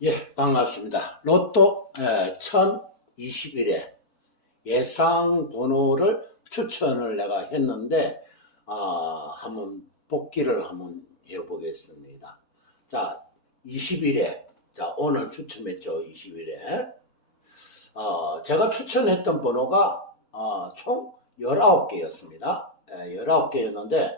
예, 반갑습니다. 로또 1021회 예상 번호를 추천을 내가 했는데, 아, 한번 복기를 한번 해보겠습니다. 자, 21회. 자, 오늘 추첨했죠, 21회. 어, 제가 추천했던 번호가 어, 총 19개였습니다. 19개였는데,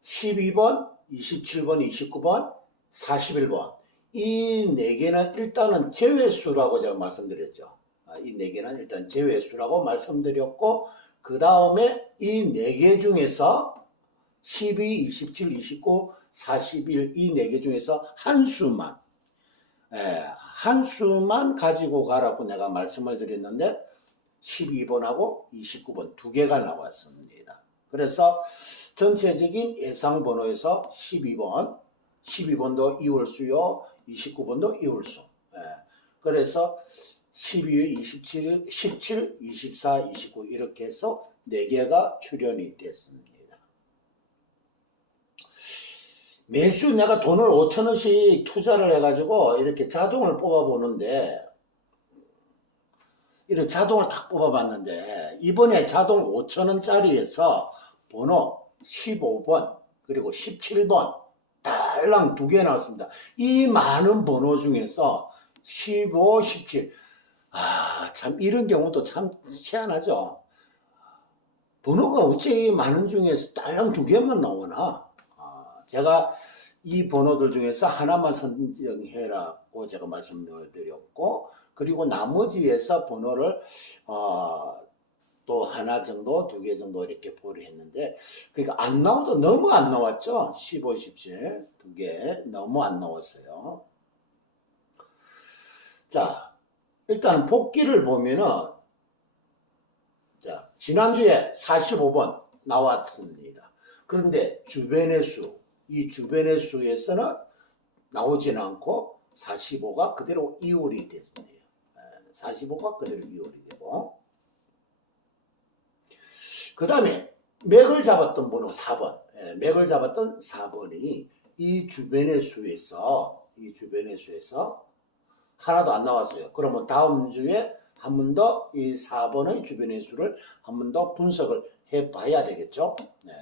12번, 27번, 29번, 41번. 이 네 개는 일단은 제외수라고 제가 말씀드렸죠. 아, 이네 개는 일단 제외수라고 말씀드렸고, 그 다음에 이 네 개 중에서 12, 27, 29, 41, 이 네 개 중에서 한 수만, 예, 한 수만 가지고 가라고 내가 말씀을 드렸는데, 12번하고 29번 두 개가 나왔습니다. 그래서 전체적인 예상 번호에서 12번, 12번도 이월수요, 29번도 이월수. 예. 그래서 12, 27, 17, 24, 29 이렇게 해서 4개가 출연이 됐습니다. 매수 내가 돈을 5천원씩 투자를 해가지고 이렇게 자동을 뽑아보는데 이런 자동을 탁 뽑아봤는데 이번에 자동 5천원짜리에서 번호 15번 그리고 17번 딸랑 두 개 나왔습니다. 이 많은 번호 중에서 15, 17. 아, 참, 이런 경우도 참 희한하죠. 번호가 이 많은 중에서 딸랑 두 개만 나오나? 아, 제가 이 번호들 중에서 하나만 선정해라고 제가 말씀을 드렸고, 그리고 나머지에서 번호를, 어, 또 하나 정도, 두 개 정도 이렇게 보려 했는데, 그러니까 안 나오도 너무 안 나왔죠? 15, 17. 두 개. 너무 안 나왔어요. 자, 일단 복귀를 보면은, 자, 지난주에 45번 나왔습니다. 그런데 주변의 수, 이 주변의 수에서는 나오진 않고 45가 그대로 이월이 됐네요. 45가 그대로 이월이 되고, 그 다음에 맥을 잡았던 번호 4번, 예, 맥을 잡았던 4번이 이 주변의 수에서 이 주변의 수에서 하나도 안 나왔어요. 그러면 다음 주에 한 번 더 이 4번의 주변의 수를 한 번 더 분석을 해 봐야 되겠죠. 네.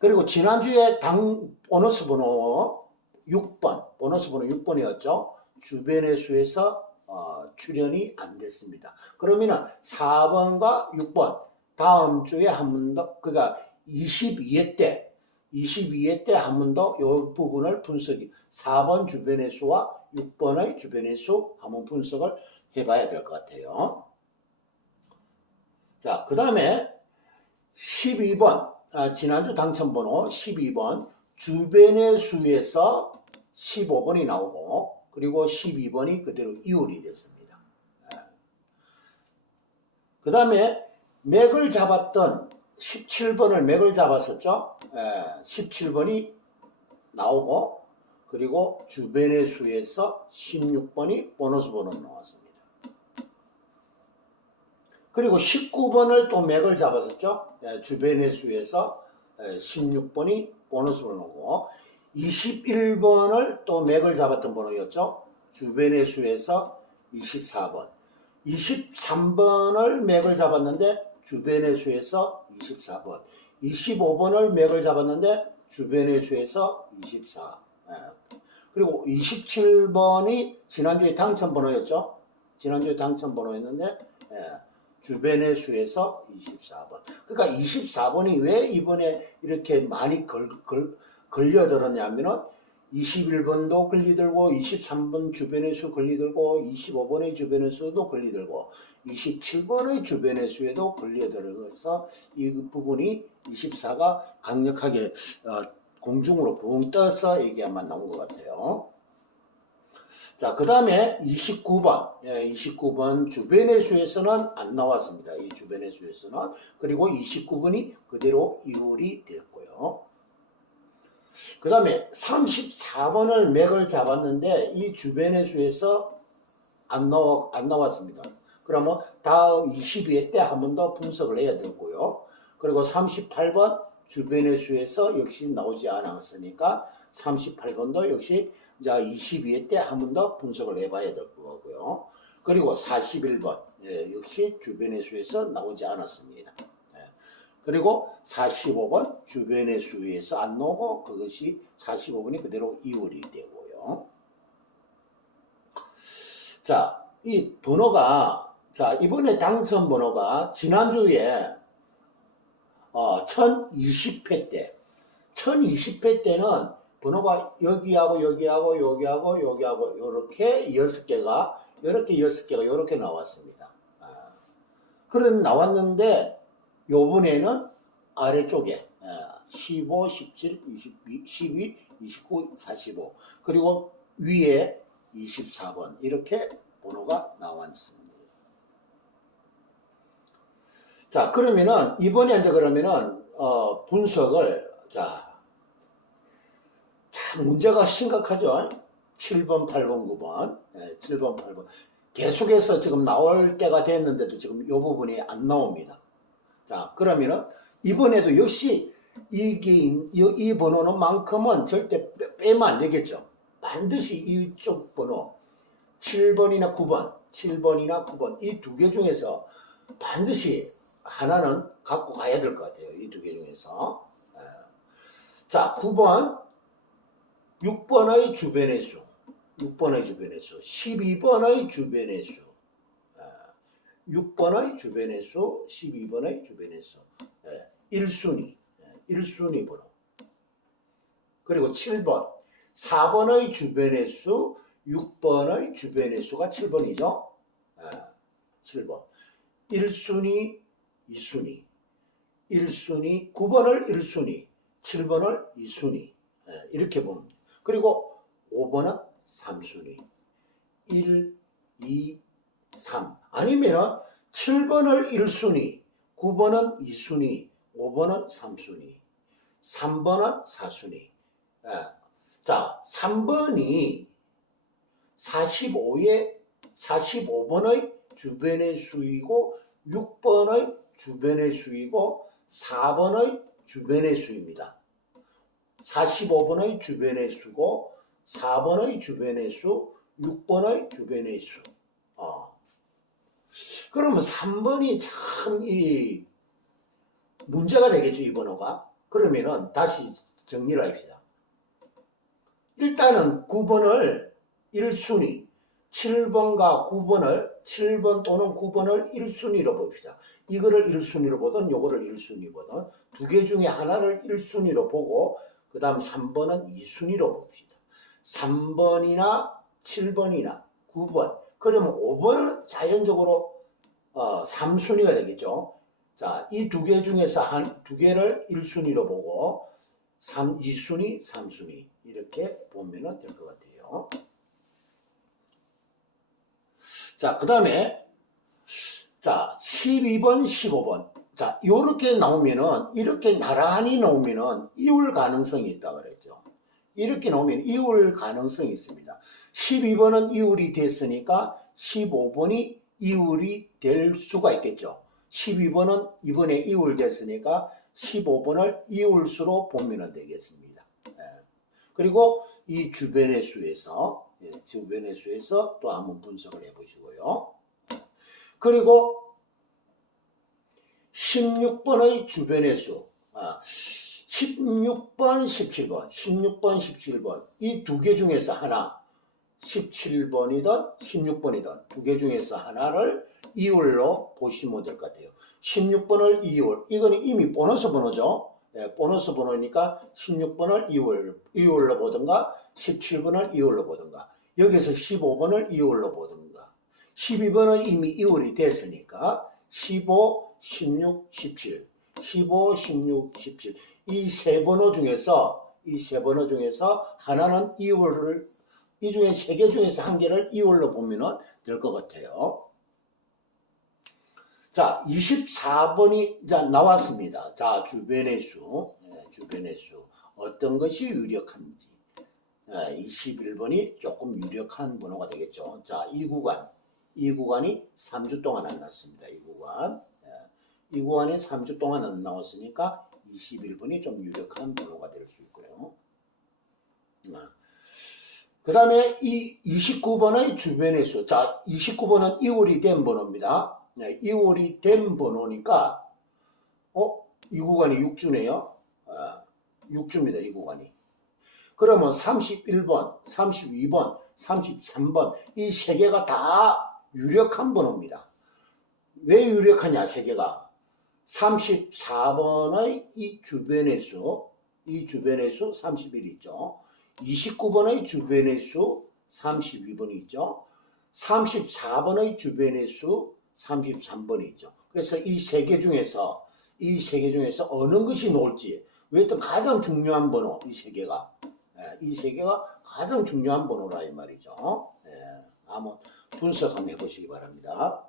그리고 지난주에 당 보너스 번호 6번, 보너스 번호 6번이었죠. 주변의 수에서 어, 출연이 안 됐습니다. 그러면은 4번과 6번 다음 주에 한 번 더, 그니까 22회 때, 22회 때 한 번더이 부분을 분석이, 4번 주변의 수와 6번의 주변의 수 한 번 분석을 해봐야 될 것 같아요. 자, 그 다음에 12번, 아, 지난주 당첨번호 12번, 주변의 수에서 15번이 나오고, 그리고 12번이 그대로 이월이 됐습니다. 그 다음에 맥을 잡았던 17번을 맥을 잡았었죠. 예, 17번이 나오고 그리고 주변의 수에서 16번이 보너스 번호 나왔습니다. 그리고 19번을 또 맥을 잡았었죠. 예, 주변의 수에서 예, 16번이 보너스 번호고 21번을 또 맥을 잡았던 번호였죠. 주변의 수에서 24번. 23번을 맥을 잡았는데 주변의 수에서 24번. 25번을 맥을 잡았는데 주변의 수에서 24. 예. 그리고 27번이 지난주에 당첨 번호였죠. 지난주에 당첨 번호였는데 예. 주변의 수에서 24번. 그러니까 24번이 왜 이번에 이렇게 많이 걸, 걸, 걸려들었냐면은 21번도 걸리들고 23번 주변의 수 걸리들고 25번의 주변의 수도 걸리들고 27번의 주변의 수에도 걸려들어서 이 부분이 24가 강력하게 어, 공중으로 붕 떠서 얘기야만 나온 것 같아요. 자, 그 다음에 29번. 예, 29번 주변의 수에서는 안 나왔습니다. 이 주변의 수에서는. 그리고 29번이 그대로 이월이 되었고요. 그 다음에 34번을 맥을 잡았는데 이 주변의 수에서 안, 나와, 안 나왔습니다. 그러면 다음 22회 때 한 번 더 분석을 해야 되고요. 그리고 38번 주변의 수에서 역시 나오지 않았으니까 38번도 역시 이제 22회 때 한 번 더 분석을 해봐야 될 거고요. 그리고 41번 예, 역시 주변의 수에서 나오지 않았습니다. 예. 그리고 45번 주변의 수에서 안 나오고 그것이 45번이 그대로 이월이 되고요. 자, 이 번호가 자 이번에 당첨 번호가 지난주에 어, 1020회 때 1020회 때는 번호가 여기하고 여기하고 여기하고 여기하고 요렇게 여섯 개가 요렇게 여섯 개가 요렇게 나왔습니다. 아, 그런 나왔는데 요번에는 아래쪽에 아, 15, 17, 22, 12, 29, 45 그리고 위에 24번 이렇게 번호가 나왔습니다. 자 그러면은 이번에 이제 그러면은 어, 분석을 자, 참 문제가 심각하죠. 7번, 8번, 9번, 예, 7번, 8번 계속해서 지금 나올 때가 됐는데도 지금 이 부분이 안 나옵니다. 자 그러면은 이번에도 역시 이게 이, 이 번호는 만큼은 절대 빼- 빼면 안 되겠죠. 반드시 이쪽 번호 7번이나 9번, 7번이나 9번 이 두 개 중에서 반드시 하나는 갖고 가야 될 것 같아요. 이 두 개 중에서. 예. 자, 9번 6번의 주변의 수. 6번의 주변의 수. 12번의 주변의 수. 예. 6번의 주변의 수, 12번의 주변의 수. 예. 1순위. 예. 1순위 번호. 그리고 7번. 4번의 주변의 수, 6번의 주변의 수가 7번이죠. 예. 7번. 1순위, 2순위. 1순위, 9번을 1순위, 7번을 2순위. 예, 이렇게 돼요. 그리고 5번은 3순위. 1, 2, 3. 아니면은 7번을 1순위, 9번은 2순위, 5번은 3순위, 3번은 4순위. 예. 자, 3번이 45의 45번의 주변의 수이고 6번의 주변의 수이고 4번의 주변의 수입니다. 45번의 주변의 수고 4번의 주변의 수, 6번의 주변의 수. 어. 그러면 3번이 참 이 문제가 되겠죠, 이 번호가. 그러면은 다시 정리를 합시다. 일단은 9번을 1순위, 7번과 9번을 7번 또는 9번을 1순위로 봅시다. 이거를 1순위로 보든 요거를 1순위 보든 두 개 중에 하나를 1순위로 보고 그 다음 3번은 2순위로 봅시다. 3번이나 7번이나 9번 그러면 5번은 자연적으로 어, 3순위가 되겠죠. 자, 이 두 개 중에서 한 두 개를 1순위로 보고 3, 2순위, 3순위 이렇게 보면 될 것 같아요. 자, 그 다음에 자, 12번, 15번. 자, 요렇게 나오면은, 이렇게 나란히 나오면은, 이울 가능성이 있다 그랬죠. 이렇게 나오면 이울 가능성이 있습니다. 12번은 이울이 됐으니까, 15번이 이울이 될 수가 있겠죠. 12번은 이번에 이울 됐으니까, 15번을 이울수로 보면 되겠습니다. 예. 그리고 이 주변의 수에서, 예, 주변의 수에서 또 한번 분석을 해 보시고요. 그리고 16번의 주변의 수. 아, 16번, 17번, 16번, 17번. 이 두 개 중에서 하나, 17번이든 16번이든 두 개 중에서 하나를 이율로 보시면 될 것 같아요. 16번을 이율. 이거는 이미 보너스 번호죠. 예, 보너스 번호니까 16번을 이율, 이율로 보든가 17번을 이율로 보든가 여기서 15번을 이율로 보든가 12번은 이미 이율이 됐으니까 15, 16, 17, 15, 16, 17. 이 세 번호 중에서 이 세 번호 중에서 하나는 이율을 이 중에 세 개 중에서 한 개를 이율로 보면은 될것 같아요. 자, 24번이 자 나왔습니다. 자, 주변의 수, 네, 주변의 수 어떤 것이 유력한지. 네, 21번이 조금 유력한 번호가 되겠죠. 자, 이 구간, 이 구간이 3주 동안 안 났습니다. 이 구간. 예, 이 구간이 3주 동안 안 나왔으니까 21번이 좀 유력한 번호가 될 수 있고요. 아, 그 다음에 이 29번의 주변의 수. 자, 29번은 이월이 된 번호입니다. 네, 이월이 된 번호니까, 어? 이 구간이 6주네요. 아, 6주입니다, 이 구간이. 그러면 31번, 32번, 33번, 이 세 개가 다 유력한 번호입니다. 왜 유력하냐, 세 개가? 34번의 이 주변의 수, 이 주변의 수 31 있죠. 29번의 주변의 수 32번이 있죠. 34번의 주변의 수 33번이 있죠. 그래서 이 세 개 중에서 이 세 개 중에서 어느 것이 놓을지 왜 또 가장 중요한 번호 이 세 개가 예, 이세 개가 가장 중요한 번호라 이 말이죠. 예, 한번 분석 한번 해보시기 바랍니다.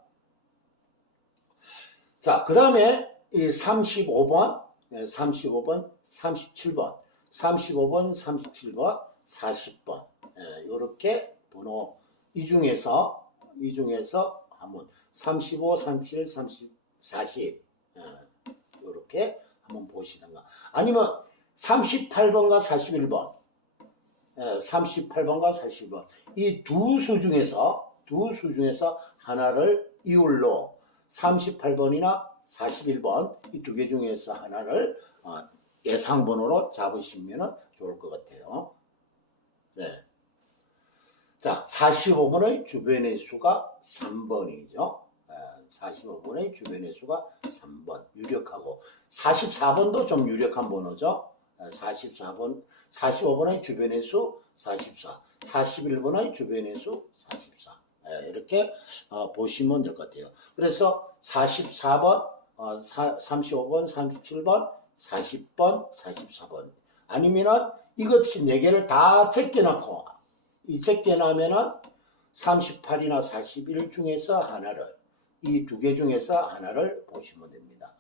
자, 그 다음에 이 35번, 예, 35번, 37번, 35번, 37번, 40번. 이렇게 번호. 이 중에서 이 중에서 한번 35, 37, 30, 40 이렇게 한번 보시든가. 아니면 38번과 41번. 38번과 41번. 이 두 수 중에서 두 수 중에서 하나를 이율로 38번이나 41번 이 두 개 중에서 하나를 어, 예상 번호로 잡으시면 좋을 것 같아요. 네. 자, 45번의 주변의 수가 3번이죠. 45번의 주변의 수가 3번 유력하고 44번도 좀 유력한 번호죠. 44번, 45번의 주변의 수 44, 41번의 주변의 수 44. 예, 이렇게 어, 보시면 될 것 같아요. 그래서 44번, 어, 35번, 37번, 40번, 44번 아니면은 이것이 네 개를 다 제껴놓고 이 제껴놓으면은 38이나 41 중에서 하나를 이 두 개 중에서 하나를 보시면 됩니다.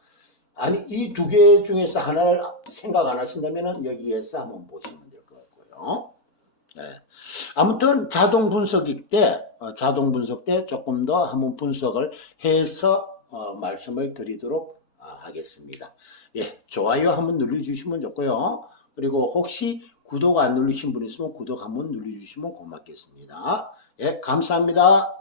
아니 이 두 개 중에서 하나를 생각 안 하신다면은 여기에서 한번 보시면 될 것 같고요. 네. 아무튼 자동 분석일 때 어, 자동 분석 때 조금 더 한번 분석을 해서 어, 말씀을 드리도록 아, 하겠습니다. 예, 좋아요 한번 눌러주시면 좋고요. 그리고 혹시 구독 안 누르신 분 있으면 구독 한번 눌러주시면 고맙겠습니다. 예, 감사합니다.